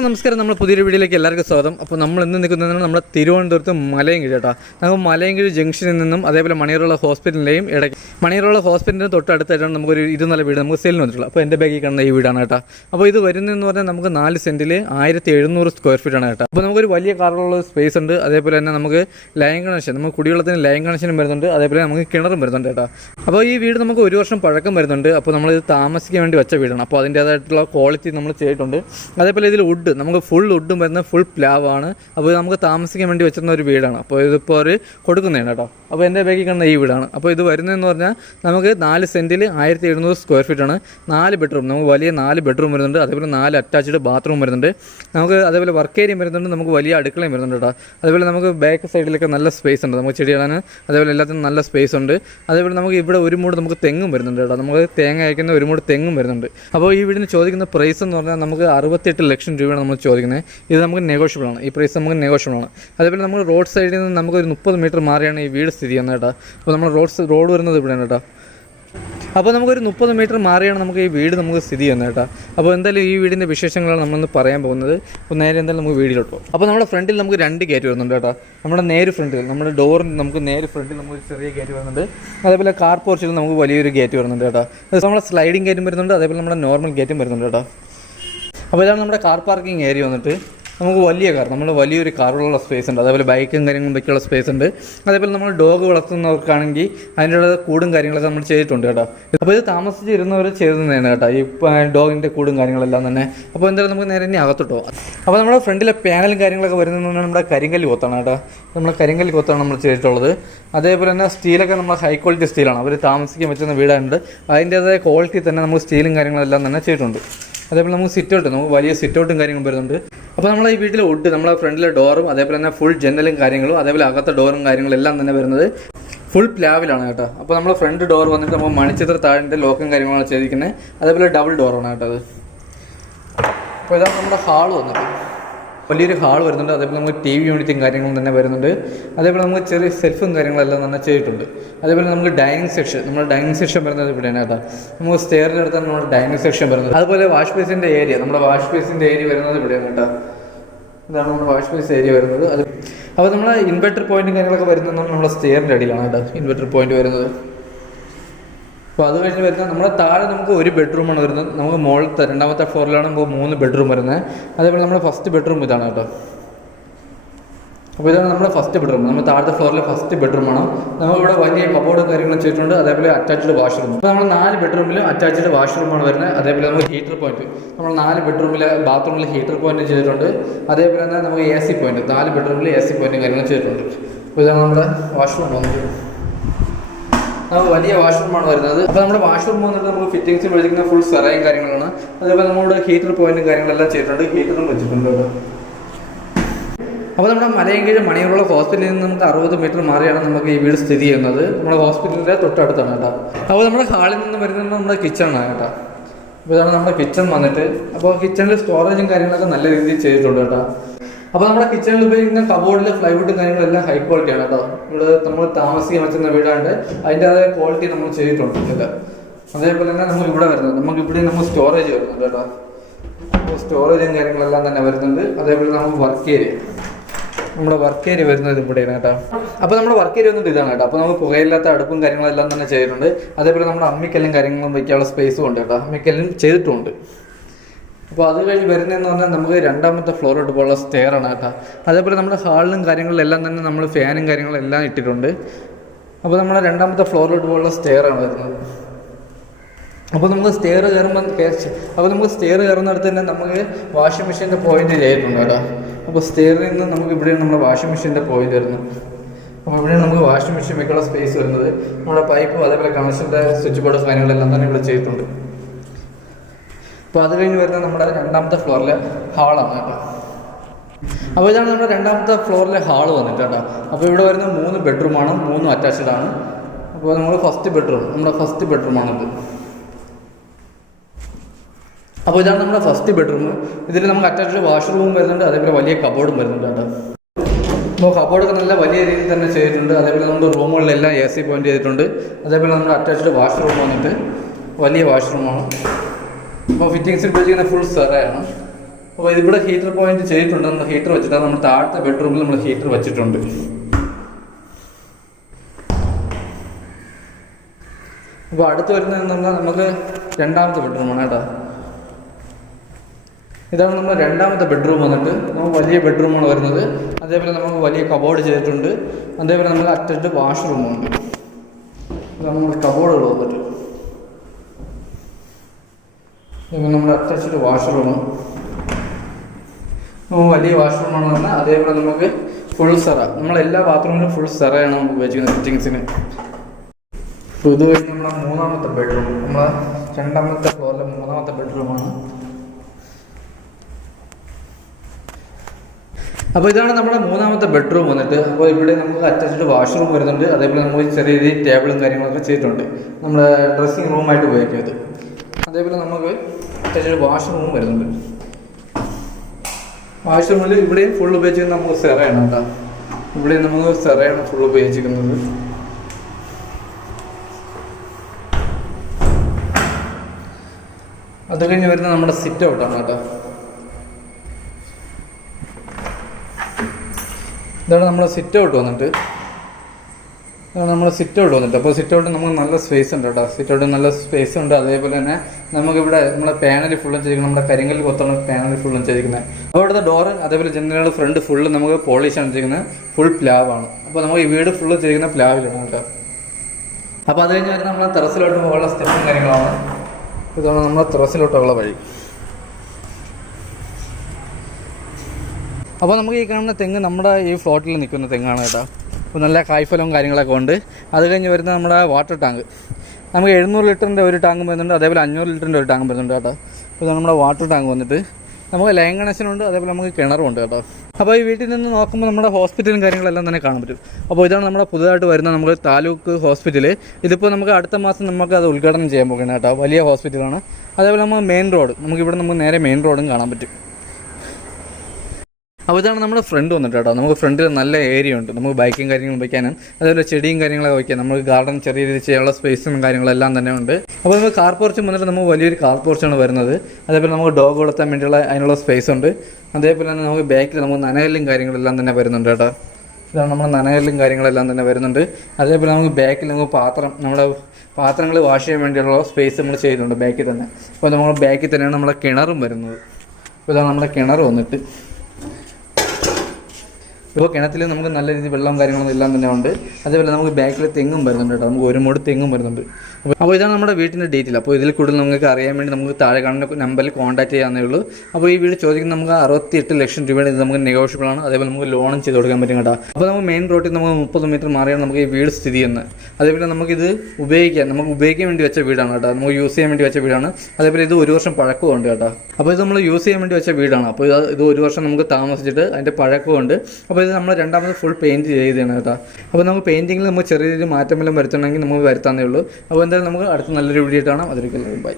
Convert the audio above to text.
എല്ലാവർക്കും നമസ്കാരം. നമ്മൾ പുതിയൊരു വീഡിയോയിലേക്ക് എല്ലാവർക്കും സ്വാഗതം. അപ്പോൾ നമ്മൾ ഇന്ന് നിൽക്കുന്നത് നമ്മുടെ തിരുവനന്തപുരത്ത് മലയൻകീഴ് കേട്ടോ. നമുക്ക് മലയൻകീഴ് ജംഗ്ഷനിൽ നിന്നും അതേപോലെ മണിയറുള്ള ഹോസ്പിറ്റലിൻ്റെയും ഇടയ്ക്ക് മണിയറുള്ള ഹോസ്പിറ്റലിൻ്റെ തൊട്ടടുത്തായിട്ടാണ് നമുക്കൊരു 2 വീട് നമുക്ക് സെയിലിന് വന്നിട്ടുള്ളത്. അപ്പോൾ എൻ്റെ ബാഗിൽ കാണുന്ന ഈ വീടാണ് കേട്ടോ. അപ്പോൾ ഇത് വരുന്നതെന്ന് പറഞ്ഞാൽ നമുക്ക് 4 സെൻറ്റിൽ 1700 സ്ക്വയർ ഫീറ്റാണ് കേട്ടോ. അപ്പോൾ നമുക്കൊരു വലിയ കാറുള്ള സ്പേസ് ഉണ്ട്. അതേപോലെ തന്നെ നമുക്ക് ലൈൻ കണക്ഷൻ, നമുക്ക് കുടിവെള്ളത്തിന് ലൈൻ കണക്ഷനും വരുന്നുണ്ട്. അതേപോലെ നമുക്ക് കിണറും വരുന്നുണ്ട് കേട്ടോ. അപ്പോൾ ഈ വീട് നമുക്ക് 1 വർഷം പഴക്കം വരുന്നുണ്ട്. അപ്പോൾ നമ്മളിത് താമസിക്കാൻ വേണ്ടി വെച്ച വീടാണ്. അപ്പോൾ അതിൻ്റേതായിട്ടുള്ള ക്വാളിറ്റി നമ്മൾ ചെയ്തിട്ടുണ്ട്. അതേപോലെ ഇതിൽ വുഡ് നമുക്ക് ഫുൾ വുഡും വരുന്ന ഫുൾ പ്ലാവാണ്. അപ്പോൾ നമുക്ക് താമസിക്കാൻ വേണ്ടി വെച്ചിരുന്ന ഒരു വീടാണ്. അപ്പോൾ ഇതിപ്പോൾ ഒരു കൊടുക്കുന്നതാണ് കേട്ടോ. അപ്പോൾ എൻ്റെ ബാഗിൽ കാണുന്ന ഈ വീടാണ്. അപ്പോൾ ഇത് വരുന്നതെന്ന് പറഞ്ഞാൽ നമുക്ക് 4 സെൻറ്റിൽ 1700 സ്ക്വയർ ഫീറ്റാണ്. 4 ബെഡ്റൂം, നമുക്ക് വലിയ 4 ബെഡ്റൂം വരുന്നുണ്ട്. അതേപോലെ 4 അറ്റാച്ച്ഡ് ബാത്റൂം വരുന്നുണ്ട്. നമുക്ക് അതേപോലെ വർക്ക് ഏരിയ വരുന്നുണ്ട്. നമുക്ക് വലിയ അടുക്കളയും വരുന്നുണ്ട് കേട്ടോ. അതേപോലെ നമുക്ക് ബാക്ക് സൈഡിലൊക്കെ നല്ല സ്പേസ് ഉണ്ട്. നമുക്ക് ചെടി ഇടാൻ അതേപോലെ എല്ലാത്തിനും നല്ല സ്പേസ് ഉണ്ട്. അതേപോലെ നമുക്ക് ഇവിടെ ഒരു മൂട് നമുക്ക് തെങ്ങും വരുന്നുണ്ട് കേട്ടോ. നമുക്ക് തേങ്ങ അയക്കുന്ന ഒരു മൂട് തെങ്ങും വരുന്നുണ്ട്. അപ്പോൾ ഈ വീടിന് ചോദിക്കുന്ന പ്രൈസ് എന്ന് പറഞ്ഞാൽ നമുക്ക് 68 ലക്ഷം രൂപയാണ് നമ്മൾ ചോദിക്കുന്നത്. ഇത് നമുക്ക് നെഗോഷ്യബിൾ ആണ്. ഈ പ്രൈസ് നമുക്ക് നെഗോഷ്യബിൾ ആണ്. അതേപോലെ നമ്മൾ റോഡ് സൈഡിൽ നിന്ന് നമുക്കൊരു 30 മീറ്റർ മാറിയാണ് ഈ വീട് സ്ഥിതി ചെയ്യുന്നത് കേട്ടോ. അപ്പോൾ നമ്മൾ റോഡ് വരുന്നത് ഇവിടെയാണ് കേട്ടോ. അപ്പോൾ നമുക്കൊരു 30 മീറ്റർ മാറിയാണ് നമുക്ക് ഈ വീട് നമുക്ക് സ്ഥിതി ചെയ്യുന്നത് കേട്ടോ. അപ്പോൾ എന്തായാലും ഈ വീടിൻ്റെ വിശേഷങ്ങളാണ് നമ്മളൊന്ന് പറയാൻ പോകുന്നത്. അപ്പോൾ നേരെ എന്തായാലും നമുക്ക് വീടിലോട്ട് പോകും. അപ്പോൾ നമ്മുടെ ഫ്രണ്ടിൽ നമുക്ക് 2 ഗേറ്റ് വരുന്നുണ്ട് കേട്ടോ. നമ്മുടെ നേര് ഫ്രണ്ടിൽ, നമ്മുടെ ഡോറിന് നമുക്ക് നേര് ഫ്രണ്ടിൽ നമുക്ക് ചെറിയ ഗേറ്റ് വരുന്നുണ്ട്. അതേപോലെ കാർ പോർച്ചിൽ നമുക്ക് വലിയൊരു ഗേറ്റ് വരുന്നുണ്ട് കേട്ടോ. അത് നമ്മുടെ സ്ലൈഡിങ് ഗേറ്റും വരുന്നുണ്ട്. അതേപോലെ നമ്മുടെ നോർമൽ ഗേറ്റും വരുന്നുണ്ട് കേട്ടോ. അപ്പോൾ ഇതാണ് നമ്മുടെ കാർ പാർക്കിംഗ് ഏരിയ വന്നിട്ട്. നമുക്ക് വലിയൊരു കാറുള്ള സ്പേസ് ഉണ്ട്. അതേപോലെ ബൈക്കും കാര്യങ്ങളും വയ്ക്കുള്ള സ്പേസ് ഉണ്ട്. അതേപോലെ നമ്മൾ ഡോഗ് വളർത്തുന്നവർക്കാണെങ്കിൽ അതിൻ്റെ കൂടും കാര്യങ്ങളൊക്കെ നമ്മൾ ചെയ്തിട്ടുണ്ട് കേട്ടോ. അപ്പോൾ ഇത് താമസിച്ചിരുന്നവർ ചെയ്തതാണ് കേട്ടോ, ഈ ഡോഗിൻ്റെ കൂടും കാര്യങ്ങളെല്ലാം തന്നെ. അപ്പോൾ എന്തായാലും നമുക്ക് നേരെ ഇനി അകത്തോട്ടോ. അപ്പോൾ നമ്മുടെ ഫ്രണ്ടിലെ പാനലും കാര്യങ്ങളൊക്കെ വരുന്നത് നമ്മുടെ കരിങ്കല്ല് കൊത്താണ് കേട്ടോ. നമ്മൾ കരിങ്കല്ല് കൊത്താണ് നമ്മൾ ചെയ്തിട്ടുള്ളത്. അതേപോലെ തന്നെ സ്റ്റീലൊക്കെ നമ്മൾ ഹൈ ക്വാളിറ്റി സ്റ്റീലാണ്. അവർ താമസിക്കാൻ പറ്റുന്ന വീടാണ്. അതിൻ്റേതായ ക്വാളിറ്റി തന്നെ നമുക്ക് സ്റ്റീലും കാര്യങ്ങളെല്ലാം തന്നെ ചെയ്തിട്ടുണ്ട്. അതേപോലെ നമുക്ക് സിറ്റൗട്ട്, നമുക്ക് വലിയ സിറ്റൗട്ടും കാര്യങ്ങളും വരുന്നുണ്ട്. അപ്പോൾ നമ്മൾ ഈ വീട്ടിലെ വുഡ്, നമ്മളെ ഫ്രണ്ടിലെ ഡോറും അതേപോലെ തന്നെ ഫുൾ ജനലും കാര്യങ്ങളും അതേപോലെ അകത്തെ ഡോറും കാര്യങ്ങളും എല്ലാം തന്നെ വരുന്നത് ഫുൾ പ്ലാവിലാണ് കേട്ടോ. അപ്പോൾ നമ്മൾ ഫ്രണ്ട് ഡോർ വന്നിട്ട് നമ്മൾ മണിച്ചിത്ര താഴിൻ്റെ ലോക്കും കാര്യങ്ങളാണ് ചെയ്തിരിക്കുന്നത്. അതേപോലെ ഡബിൾ ഡോറാണ് കേട്ടോ അത്. അപ്പോൾ ഇതാണ് നമ്മുടെ ഹാൾ വന്നിട്ട്, വലിയൊരു ഹാൾ വരുന്നുണ്ട്. അതേപോലെ നമുക്ക് TV യൂണിറ്റും കാര്യങ്ങളും തന്നെ വരുന്നുണ്ട്. അതേപോലെ നമുക്ക് ചെറിയ സെൽഫും കാര്യങ്ങളെല്ലാം തന്നെ ചെയ്തിട്ടുണ്ട്. അതേപോലെ നമുക്ക് ഡൈനിങ് സെക്ഷൻ, നമ്മുടെ ഡൈനിങ് സെക്ഷൻ വരുന്നത് ഇവിടെയാണ് കേട്ടോ. നമുക്ക് സ്റ്റെയറിൻ്റെ അടുത്താണ് നമ്മുടെ ഡൈനിങ് സെക്ഷൻ വരുന്നത്. അതുപോലെ വാഷ് ബേസിൻ്റെ ഏരിയ, നമ്മുടെ വാഷ് ബേസിൻ്റെ ഏരിയ വരുന്നത് ഇവിടെയാണ് കേട്ടോ. ഇതാണ് നമ്മുടെ വാഷ് ബേസ് ഏരിയ വരുന്നത്. അത് അപ്പോൾ നമ്മുടെ ഇൻവെർട്ടർ പോയിന്റും കാര്യങ്ങളൊക്കെ വരുന്നത് നമ്മുടെ സ്റ്റെയറിൻ്റെ അടിയിലാണ് കേട്ടോ ഇൻവെർട്ടർ പോയിന്റ് വരുന്നത്. അപ്പോൾ അത് കഴിഞ്ഞ് വരുന്നത് നമ്മുടെ താഴെ നമുക്ക് 1 ബെഡ്റൂമാണ് വരുന്നത്. നമുക്ക് മുകളിലത്തെ 2ാമത്തെ ഫ്ലോറിലാണ് നമുക്ക് 3 ബെഡ്റൂം വരുന്നത്. അതേപോലെ നമ്മുടെ ഫസ്റ്റ് ബെഡ്റൂം ഇതാണ് കേട്ടോ. അപ്പോൾ ഇതാണ് നമ്മുടെ ഫസ്റ്റ് ബെഡ്റൂം. നമ്മൾ താഴത്തെ ഫ്ലോറിലെ ഫസ്റ്റ് ബെഡ്റൂമാണ്. നമ്മളിവിടെ വലിയ കബോർഡും കാര്യങ്ങളും ചെയ്തിട്ടുണ്ട്. അതേപോലെ അറ്റാച്ച്ഡ് വാഷ്റൂം. അപ്പോൾ നമ്മൾ 4 ബെഡ്റൂമിലും അറ്റാച്ച്ഡ് വാഷ്റൂമാണ് വരുന്നത്. അതേപോലെ നമുക്ക് ഹീറ്റർ പോയിന്റ്, നമ്മൾ 4 ബെഡ്റൂമിലെ ബാത്റൂമിൽ ഹീറ്റർ പോയിന്റ് ചെയ്തിട്ടുണ്ട്. അതേപോലെ തന്നെ നമുക്ക് AC പോയിന്റ്, 4 ബെഡ്റൂമിൽ AC പോയിന്റും കാര്യങ്ങളും ചെയ്തിട്ടുണ്ട്. അപ്പോൾ ഇതാണ് നമ്മുടെ വാഷ്റൂം വന്നത്. നമുക്ക് വലിയ വാഷ്റൂമാണ് വരുന്നത്. അപ്പോൾ നമ്മുടെ വാഷ്റൂം വന്നിട്ട് നമുക്ക് ഫിറ്റിംഗ്സ് വിളിക്കുന്ന ഫുൾ സെറയും കാര്യങ്ങളാണ്. അതേപോലെ നമ്മുടെ ഹീറ്റർ പോയിന്റും കാര്യങ്ങളെല്ലാം ചെയ്തിട്ടുണ്ട്. ഹീറ്ററും വെച്ചിട്ടുണ്ട്. അപ്പോൾ നമ്മുടെ മലയൻകീഴ് മണിയറുള്ള ഹോസ്പിറ്റലിൽ നിന്ന് നമുക്ക് 60 മീറ്റർ മാറിയാണ് നമുക്ക് ഈ വീട് സ്ഥിതി ചെയ്യുന്നത്. നമ്മുടെ ഹോസ്പിറ്റലിൻ്റെ തൊട്ടടുത്താണ് കേട്ടോ. അപ്പോൾ നമ്മുടെ ഹാളിൽ നിന്ന് വരുന്നത് നമ്മുടെ കിച്ചണാണ് കേട്ടോ. അപ്പോൾ ഇതാണ് നമ്മുടെ കിച്ചൺ വന്നിട്ട്. അപ്പോൾ കിച്ചണിൽ സ്റ്റോറേജും കാര്യങ്ങളൊക്കെ നല്ല രീതിയിൽ ചെയ്തിട്ടുണ്ട് കേട്ടോ. അപ്പോൾ നമ്മുടെ കിച്ചണിൽ ഉപയോഗിക്കുന്ന കബോർഡിലെ പ്ലൈവുഡും കാര്യങ്ങളെല്ലാം ഹൈ ക്വാളിറ്റിയാണ് കേട്ടോ. ഇവിടെ നമ്മൾ താമസിക്കാൻ പറ്റുന്ന വീടാണ്ട് അതിൻ്റെതായ ക്വാളിറ്റി നമ്മൾ ചെയ്തിട്ടുണ്ട് ഇല്ല. അതേപോലെ തന്നെ നമുക്ക് ഇവിടെ വരുന്നത്, നമുക്ക് ഇവിടെ നമ്മൾ സ്റ്റോറേജ് വരുന്നുണ്ട് കേട്ടോ. അപ്പോൾ സ്റ്റോറേജും കാര്യങ്ങളെല്ലാം തന്നെ വരുന്നുണ്ട്. അതേപോലെ നമുക്ക് വർക്ക് ഏരിയ, നമ്മുടെ വർക്ക് ഏരിയ വരുന്നത് ഇവിടെയാണ് കേട്ടോ. അപ്പോൾ നമ്മുടെ വർക്ക് ഏരിയ വന്നിട്ട് ഇതാണ് കേട്ടോ. അപ്പോൾ നമുക്ക് പുകയില്ലാത്ത അടുപ്പും കാര്യങ്ങളെല്ലാം തന്നെ ചെയ്തിട്ടുണ്ട്. അതേപോലെ നമ്മുടെ അമ്മിക്കല്ലും കാര്യങ്ങളും വയ്ക്കാനുള്ള സ്പേസും ഉണ്ട് കേട്ടോ. അമ്മിക്കല്ലും ചെയ്തിട്ടുണ്ട്. അപ്പോൾ അത് കഴിഞ്ഞ് വരുന്നതെന്ന് പറഞ്ഞാൽ നമുക്ക് 2ാമത്തെ ഫ്ലോറിലോട്ട് പോകാനുള്ള സ്റ്റെയറാണ് കേട്ടോ. അതേപോലെ നമ്മുടെ ഹാളിലും കാര്യങ്ങളിലെല്ലാം തന്നെ നമ്മൾ ഫാനും കാര്യങ്ങളെല്ലാം ഇട്ടിട്ടുണ്ട്. അപ്പോൾ നമ്മുടെ 2ാമത്തെ ഫ്ലോറിലോട്ട് പോകാനുള്ള സ്റ്റെയറാണ് വരുന്നത്. അപ്പോൾ നമുക്ക് സ്റ്റെയർ കയറുന്നിടത്ത് തന്നെ നമുക്ക് വാഷിംഗ് മെഷീൻ്റെ പോയിന്റ് ചെയ്തിട്ടുണ്ട് കേട്ടോ. അപ്പോൾ സ്റ്റെയറിൽ നിന്ന് നമുക്ക് ഇവിടെയാണ് നമ്മുടെ വാഷിംഗ് മെഷീൻ്റെ പോയിന്റ് വരുന്നത്. അപ്പോൾ ഇവിടെയാണ് നമുക്ക് വാഷിംഗ് മെഷീൻ വെക്കാനുള്ള സ്പേസ് വരുന്നത്. നമ്മുടെ പൈപ്പും അതേപോലെ കണക്ഷൻ്റെ സ്വിച്ച് ബോർഡ് കാര്യങ്ങളെല്ലാം തന്നെ ഇവിടെ ചെയ്തിട്ടുണ്ട്. അപ്പോൾ അത് കഴിഞ്ഞ് വരുന്നത് നമ്മുടെ 2ാമത്തെ ഫ്ലോറിലെ ഹാളാണ് കേട്ടോ. അപ്പോൾ ഇതാണ് നമ്മുടെ 2ാമത്തെ ഫ്ലോറിലെ ഹാള് വന്നിട്ട് കേട്ടോ. അപ്പോൾ ഇവിടെ വരുന്ന 3 ബെഡ്റൂമാണ്, 3 അറ്റാച്ച്ഡ് ആണ്. അപ്പോൾ നമ്മൾ നമ്മുടെ ഫസ്റ്റ് ബെഡ്റൂമാണിത്. അപ്പോൾ ഇതാണ് നമ്മുടെ ഫസ്റ്റ് ബെഡ്റൂം. ഇതിൽ നമുക്ക് അറ്റാച്ച്ഡ് വാഷ്റൂമും വരുന്നുണ്ട്. അതേപോലെ വലിയ കബോർഡും വരുന്നുണ്ട് കേട്ടോ. അപ്പോൾ കബോർഡൊക്കെ നല്ല വലിയ രീതിയിൽ തന്നെ ചെയ്തിട്ടുണ്ട്. അതേപോലെ നമ്മുടെ റൂമുകളിലെല്ലാം AC പോയിന്റ് ചെയ്തിട്ടുണ്ട്. അതേപോലെ നമ്മുടെ അറ്റാച്ച്ഡ് വാഷ്റൂം വന്നിട്ട് വലിയ വാഷ്റൂമാണ്. അപ്പോൾ ഫിറ്റിങ്സ് ഉപയോഗിക്കുന്ന ഫുൾ സെറയാണ്. അപ്പോൾ ഇതിവിടെ ഹീറ്റർ പോയിന്റ് ചെയ്തിട്ടുണ്ട്. നമ്മൾ ഹീറ്റർ വെച്ചിട്ടാണ് നമ്മൾ താഴത്തെ ബെഡ്റൂമിൽ നമ്മൾ ഹീറ്റർ വെച്ചിട്ടുണ്ട്. അപ്പോൾ അടുത്ത് വരുന്നതെന്ന് പറഞ്ഞാൽ നമുക്ക് രണ്ടാമത്തെ ബെഡ്റൂമാണ് കേട്ടോ. ഇതാണ് നമ്മുടെ രണ്ടാമത്തെ ബെഡ്റൂം വന്നിട്ട്. നമുക്ക് വലിയ ബെഡ്റൂമാണ് വരുന്നത്. അതേപോലെ നമുക്ക് വലിയ കബോർഡ് ചെയ്തിട്ടുണ്ട്. അതേപോലെ നമുക്ക് അറ്റാച്ച്ഡ് വാഷ്റൂമുണ്ട്. ഇതാണ് നമ്മുടെ കബോർഡുകൾ വന്നിട്ട്. അതേപോലെ നമ്മുടെ അറ്റാച്ച്ഡ് വാഷ്റൂം, വലിയ വാഷ്റൂമാണ് പറഞ്ഞാൽ. അതേപോലെ നമുക്ക് ഫുൾ സെറ, നമ്മളെല്ലാ ബാത്റൂമിലും ഫുൾ സെറയാണ് നമുക്ക് ഉപയോഗിക്കുന്നത് ഫിറ്റിങ്സിന്. അപ്പോൾ ഇത് കഴിഞ്ഞ് നമ്മുടെ മൂന്നാമത്തെ ബെഡ്റൂം, നമ്മളെ രണ്ടാമത്തെ ഫ്ലോറിലെ മൂന്നാമത്തെ ബെഡ്റൂമാണ്. അപ്പോൾ ഇതാണ് നമ്മുടെ മൂന്നാമത്തെ ബെഡ്റൂം വന്നിട്ട്. അപ്പോൾ ഇവിടെ നമുക്ക് അറ്റാച്ച്ഡ് വാഷ്റൂം വരുന്നുണ്ട്. അതേപോലെ നമുക്ക് ചെറിയ രീതിയിൽ ടേബിളും കാര്യങ്ങളൊക്കെ ചെയ്തിട്ടുണ്ട്, നമ്മുടെ ഡ്രസ്സിങ് റൂമായിട്ട് ഉപയോഗിക്കുന്നത്. അതേപോലെ നമുക്ക് അറ്റാച്ച്ഡ് വാഷ്റൂമും വരുന്നുണ്ട്. വാഷ്റൂമിൽ ഇവിടെയും ഫുൾ ഉപയോഗിച്ചിരിക്കുന്നത് നമുക്ക് സെറയാണ് കേട്ടോ. ഇവിടെയും നമുക്ക് സെറയാണ് ഫുൾ ഉപയോഗിച്ചിരിക്കുന്നത്. അത് കഴിഞ്ഞ് വരുന്ന നമ്മുടെ സിറ്റ് ഔട്ടാണ് കേട്ടോ. ഇതാണ് നമ്മുടെ സിറ്റ് ഔട്ട് വന്നിട്ട്. അപ്പോൾ സിറ്റ് ഔട്ട് നമുക്ക് നല്ല സ്പേസ് ഉണ്ട് കേട്ടോ. സിറ്റ് ഔട്ട് നല്ല സ്പേസ് ഉണ്ട്. അതേപോലെ തന്നെ നമുക്കിവിടെ നമ്മുടെ പാനൽ ഫുള്ളും ചെയ്തിരിക്കുന്നത്, നമ്മുടെ കരിങ്കല്ല് കൊത്താണ് പാനൽ ഫുള്ളും ചെയ്തിരിക്കുന്നത്. അപ്പോൾ ഇവിടുത്തെ ഡോറ് അതേപോലെ ജനലുകളുടെ ഫ്രണ്ട് ഫുള്ള് നമുക്ക് പോളിഷാണ് ചെയ്യുന്നത്. ഫുൾ പ്ലാവാണ്. അപ്പോൾ നമുക്ക് ഈ വീട് ഫുള്ള് ചെയ്തിരിക്കുന്ന പ്ലാവിലാണ് കേട്ടോ. അപ്പോൾ അത് കഴിഞ്ഞ് വരുന്ന നമ്മളെ ടെറസിലോട്ട് പോകാനുള്ള സ്റ്റെപ്പും കാര്യങ്ങളാണ്. ഇതാണ് നമ്മുടെ ടെറസിലോട്ടുള്ള വഴി. അപ്പോൾ നമുക്ക് ഈ കാണുന്ന തെങ്ങ് നമ്മുടെ ഈ ഫ്ലോട്ടിൽ നിൽക്കുന്ന തെങ്ങാണ് കേട്ടോ. അപ്പോൾ നല്ല കായ്ഫലവും കാര്യങ്ങളൊക്കെ ഉണ്ട്. അത് കഴിഞ്ഞ് വരുന്ന നമ്മുടെ വാട്ടർ ടാങ്ക്, നമുക്ക് 700 ലിറ്ററിൻ്റെ ഒരു ടാങ്കും വരുന്നുണ്ട്. അതേപോലെ 500 ലിറ്ററിൻ്റെ ഒരു ടാങ്കും വരുന്നുണ്ട് കേട്ടോ. അപ്പോൾ ഇതാണ് നമ്മുടെ വാട്ടർ ടാങ്ക് വന്നിട്ട്. നമുക്ക് ലൈൻ കണക്ഷനുണ്ട്, അതേപോലെ നമുക്ക് കിണറും ഉണ്ട് കേട്ടോ. അപ്പോൾ ഈ വീട്ടിൽ നിന്ന് നോക്കുമ്പോൾ നമ്മുടെ ഹോസ്പിറ്റലും കാര്യങ്ങളെല്ലാം തന്നെ കാണാൻ പറ്റും. അപ്പോൾ ഇതാണ് നമ്മുടെ പുതുതായിട്ട് വരുന്ന നമ്മുടെ താലൂക്ക് ഹോസ്പിറ്റൽ. ഇതിപ്പോൾ നമുക്ക് അടുത്ത മാസം നമുക്ക് അത് ഉദ്ഘാടനം ചെയ്യാൻ പോകുന്നത് കേട്ടോ. വലിയ ഹോസ്പിറ്റലാണ്. അതേപോലെ നമുക്ക് മെയിൻ റോഡ്, നമുക്കിവിടെ നമുക്ക് നേരെ മെയിൻ റോഡും കാണാൻ പറ്റും. അപ്പോൾ ഇതാണ് നമ്മുടെ ഫ്രണ്ട് വന്നിട്ട് കേട്ടോ. നമുക്ക് ഫ്രണ്ടിൽ നല്ല ഏരിയ ഉണ്ട്. നമുക്ക് ബൈക്കും കാര്യങ്ങളും വയ്ക്കാനും അതേപോലെ ചെടിയും കാര്യങ്ങളൊക്കെ വയ്ക്കാം. നമുക്ക് ഗാർഡൻ ചെറിയ രീതിയിൽ ചെയ്യാനുള്ള സ്പേസും കാര്യങ്ങളെല്ലാം തന്നെ ഉണ്ട്. അപ്പോൾ നമുക്ക് കാർ പോർച്ച് വന്നിട്ട് നമുക്ക് വലിയൊരു കാർ പോർച്ചാണ് വരുന്നത്. അതേപോലെ നമുക്ക് ഡോഗ് വളർത്താൻ വേണ്ടിയുള്ള അതിനുള്ള സ്പേസ് ഉണ്ട്. അതേപോലെ തന്നെ നമുക്ക് ബാക്കിൽ നമുക്ക് നനകല്ലും കാര്യങ്ങളെല്ലാം തന്നെ വരുന്നുണ്ട് കേട്ടോ. ഇതാണ് നമ്മുടെ നനകല്ലും കാര്യങ്ങളെല്ലാം തന്നെ വരുന്നുണ്ട്. അതേപോലെ നമുക്ക് ബാക്കിൽ നമുക്ക് നമ്മുടെ പാത്രങ്ങൾ വാഷ് ചെയ്യാൻ വേണ്ടിയുള്ള സ്പേസ് നമ്മൾ ചെയ്തിട്ടുണ്ട് ബാക്കിൽ തന്നെ. അപ്പോൾ നമ്മൾ ബാക്കിൽ തന്നെയാണ് നമ്മുടെ കിണറും വരുന്നത്. അപ്പോൾ ഇതാണ് നമ്മുടെ കിണർ വന്നിട്ട്. ഇപ്പോൾ കിണറ്റിൽ നമുക്ക് നല്ല രീതിയിൽ വെള്ളം കാര്യങ്ങളൊന്നും എല്ലാം തന്നെ ഉണ്ട്. അതേപോലെ നമുക്ക് ബാക്കിൽ തെങ്ങും വരുന്നുണ്ട് കേട്ടോ. നമുക്ക് ഒരു മൂട് തെങ്ങും വരുന്നുണ്ട്. അപ്പോൾ ഇതാണ് നമ്മുടെ വീട്ടിൻ്റെ ഡീറ്റെയിൽ. അപ്പോൾ ഇതിൽ കൂടുതൽ നിങ്ങൾക്ക് അറിയാൻ വേണ്ടി നമുക്ക് താഴെ കാണുന്ന നമ്പറിൽ കോൺടാക്ട് ചെയ്യാവുന്നേ ഉള്ളൂ. അപ്പോൾ ഈ വീട് ചോദിക്കുന്നത് നമുക്ക് 68 ലക്ഷം രൂപയുടെ ഇത് നമുക്ക് നെഗോഷ്യബിൾ ആണ്. അതേപോലെ നമുക്ക് ലോണും ചെയ്ത് കൊടുക്കാൻ പറ്റും കേട്ടോ. അപ്പോൾ നമുക്ക് മെയിൻ റോഡിൽ നമുക്ക് 30 മീറ്റർ മാറിയാണ് നമുക്ക് ഈ വീട് സ്ഥിതി ചെയ്യുന്നത്. അതേപോലെ നമുക്കിത് ഉപയോഗിക്കാൻ വേണ്ടി വെച്ച വീടാണ് കേട്ടോ. നമുക്ക് യൂസ് ചെയ്യാൻ വേണ്ടി വെച്ച വീടാണ്. അതേപോലെ ഇത് 1 വർഷം പഴക്കമുണ്ട് കേട്ടോ. അപ്പോൾ ഇത് നമ്മൾ യൂസ് ചെയ്യാൻ വേണ്ടി വെച്ച വീടാണ്. അപ്പോൾ ഇത് 1 വർഷം നമുക്ക് താമസിച്ചിട്ട് അതിൻ്റെ പഴക്കമുണ്ട്. അപ്പോൾ ഇത് നമ്മൾ രണ്ടാമത് ഫുൾ പെയിൻറ്റ് ചെയ്തതാണ് കേട്ടോ. അപ്പോൾ നമുക്ക് പെയിൻറ്റിങ്ങിൽ നമുക്ക് ചെറിയ രീതിയിൽ മാറ്റമെല്ലാം വരുത്തണമെങ്കിൽ നമുക്ക് വരുത്താനേ ഉള്ളൂ. അപ്പോൾ എന്തായാലും നമുക്ക് അടുത്ത നല്ലൊരു വീഡിയോ കാണാം. അതൊരിക്കലും ബൈ.